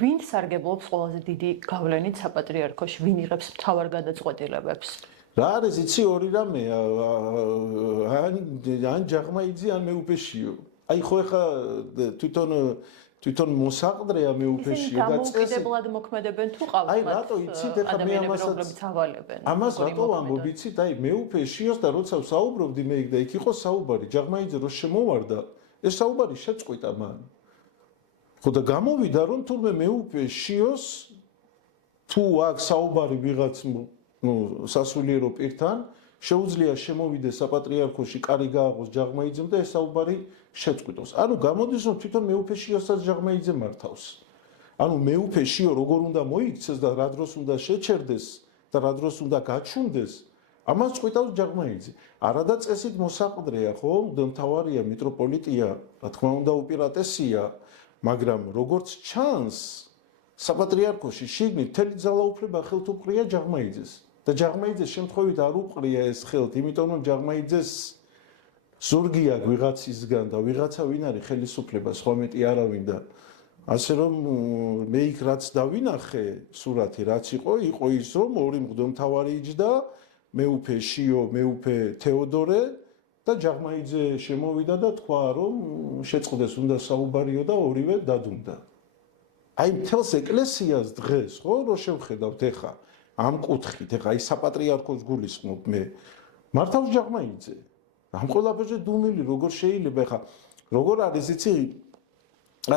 ვინ სარგებლობს ყველაზე დიდი გავლენით საპატრიარქოში, ვინ იღებს მთავარ გადაწყვეტილებებს? რა არის იცი ორი რამეა, ან ჯაღმაიძე ან მეუფეშიო. აი ხო ეხა თვითონ მოსაყდრეა მეუფეშიო და წესი დამოუკიდებლად მოქმედებენ თუ ყავს აი რატო იცით ეხა მე ამას რატო ვამბობ იცით აი მეუფეშიოს და როცა საუბრობდი მე და იქ იყო საუბარი ჯაღმაიძე რო შემოვარდა ეს საუბარი შეწყვიტა მან ხო და გამოვიდა რომ თურმე მეუფეშიოს თუ აქ საუბარი ვიღაც სასულიერო პირთან შეუძლია შემოვიდეს საპატრიარქოში კარი გააღოს ჯაღმაიძემ და ეს საუბარი შეწყვიტოს. ანუ გამოდის რომ თვითონ მეუფეშიოსაც ჯაღმაიძე მართავს. ანუ მეუფეშიო როგორ უნდა მოიქცეს და რა დროს უნდა შეჩერდეს და რა დროს უნდა გაჩუნდეს, ამას წყვიტავს ჯაღმაიძე. არადა წესით მოსაყდრეა, ხო? მთავარია მიტროპოლიტია, რა თქმა უნდა უპირატესია, მაგრამ როგორც ჩანს, საპატრიარქოში შიგნით მთელი ძალაუფლება ხელთ უყრია ჯაღმაიძეს. და ჯაღმაიძეს შემთხვევით არ უყრია ეს ხელთ, იმიტომ რომ ჯაღმაიძეს ზურგი აქვს ვიღაცისგან და ვიღაცა ვინ არის ხელისუფლება, სხვა მეტი არავინ და ასე რომ მე იქ რაც დავინახე სურათი, რაც იყო ის რომ ორი მღვდელმთავარი იჯდა, მეუფეშიო, მეუფე თეოდორე და ჯაღმაიძე შემოვიდა და თქვა რომ შეწყდეს უნდა საუბარიო და ორივე დადუმდა. აი მთელს ეკლესიას დღეს ხო რო შევხედავთ ეხა ამ კუთხით, ეხა ის საპატრიარქოს გულისხმობ მე. მართავს ჯაღმაიძე. ამ ყველაფერზე დუმილი როგორ შეიძლება ეხა როგორ არის იცი?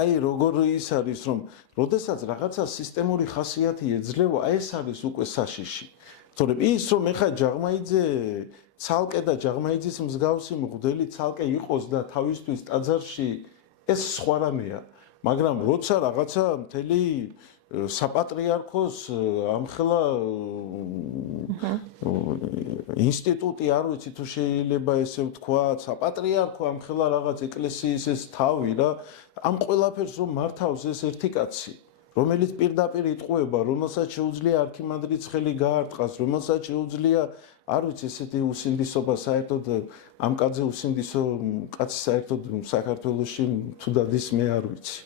აი როგორ ის არის რომ როდესაც რაღაცა სისტემური ხასიათი ეძლევა, აი ეს არის უკვე საშიში. თორემ ის რომ ეხა ჯაღმაიძე ცალკე და ჯაღმაიძის მსგავსი მღვდელი ცალკე იყოს და თავისთვის ტაძარში ეს სხვა რამეა. მაგრამ როცა რაღაცა მთელი საპატრიარქოს ამხელა ინსტიტუტი არ ვიცი თუ შეიძლება ესე ვთქვა საპატრიარქო ამხელა რაღაც ეკლესიის ეს თავი რა ამ ყველაფერს რომ მართავს ეს ერთი კაცი რომელიც პირდაპირ იტყუება რომელსაც შეუძლია არქიმანდრიტს ხელი გაარტყას რომელსაც შეუძლია არ ვიცი ესეთი უსინდისობა საერთოდ ამ კაცზე უსინდისო კაცი საერთოდ საქართველოში თუ დადის მე არ ვიცი